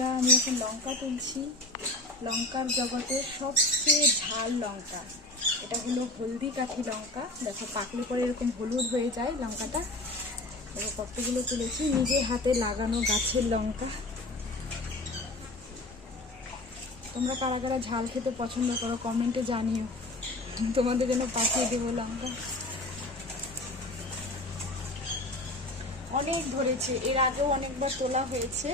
বন্ধুরা, আমি এখন লঙ্কা তুলছি। লঙ্কার জগতের সবচেয়ে ঝাল লঙ্কা এটা হলো হলদি কাঠি লঙ্কা। দেখো পাকলে পরে এরকম হলুদ হয়ে যায় লঙ্কাটা। দেখো কতগুলো তুলেছি, নিজের হাতে লাগানো গাছের লঙ্কা। তোমরা কারা কারা ঝাল খেতে পছন্দ করো কমেন্টে জানিও, তোমাদের জন্য পাঠিয়ে দেবো লঙ্কা। অনেক ধরেছে, এর আগেও অনেকবার তোলা হয়েছে।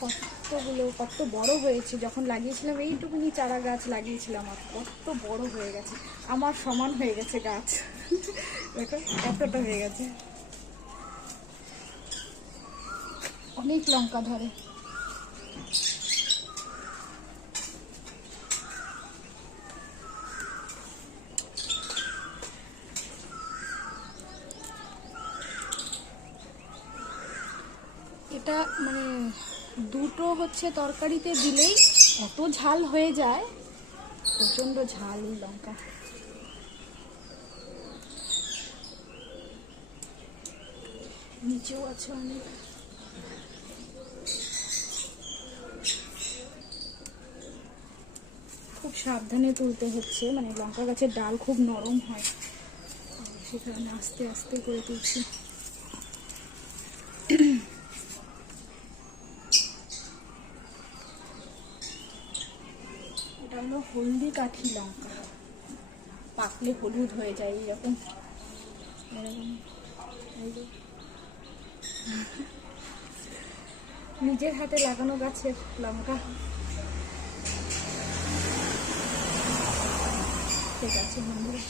কতগুলো, কত বড় হয়েছে। যখন লাগিয়েছিলাম এইটুকুনি চারা গাছ লাগিয়েছিলাম, আর কত বড় হয়ে গেছে, আমার সমান হয়ে গেছে গাছ। দেখো এতটা হয়ে গেছে, অনেক লঙ্কা ধরে। এটা মানে দুটো হচ্ছে তরকারিতে দিলেই এত ঝাল হয়ে যায়, প্রচন্ড ঝাল এই লঙ্কা। নিচেও আছে অনেক। খুব সাবধানে তুলতে হচ্ছে, মানে লঙ্কা গাছের ডাল খুব নরম হয়, সেখানে আস্তে আস্তে করে তুলছি। এটা হলো হলদি কাঠি লঙ্কা, পাকলে হলুদ হয়ে যায় এরকম। নিজের হাতে লাগানো গাছের লঙ্কা। ঠিক আছে বন্ধুরা।